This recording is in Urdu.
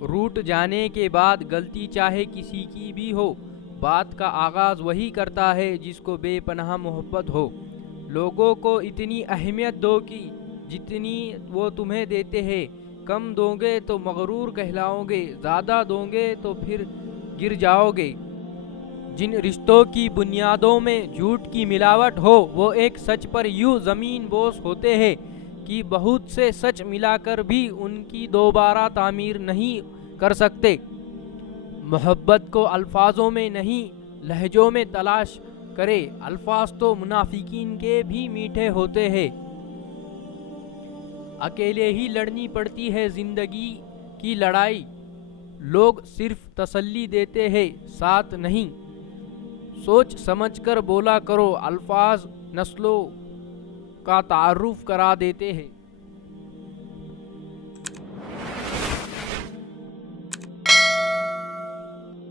روٹ جانے کے بعد غلطی چاہے کسی کی بھی ہو، بات کا آغاز وہی کرتا ہے جس کو بے پناہ محبت ہو۔ لوگوں کو اتنی اہمیت دو کہ جتنی وہ تمہیں دیتے ہیں، کم دو گے تو مغرور کہلاؤ گے، زیادہ دو گے تو پھر گر جاؤ گے۔ جن رشتوں کی بنیادوں میں جھوٹ کی ملاوٹ ہو وہ ایک سچ پر یوں زمین بوس ہوتے ہیں کہ بہت سے سچ ملا کر بھی ان کی دوبارہ تعمیر نہیں کر سکتے۔ محبت کو الفاظوں میں نہیں لہجوں میں تلاش کرے، الفاظ تو منافقین کے بھی میٹھے ہوتے ہیں۔ اکیلے ہی لڑنی پڑتی ہے زندگی کی لڑائی، لوگ صرف تسلی دیتے ہیں ساتھ نہیں۔ سوچ سمجھ کر بولا کرو، الفاظ نسلوں کا تعارف کرا دیتے ہیں۔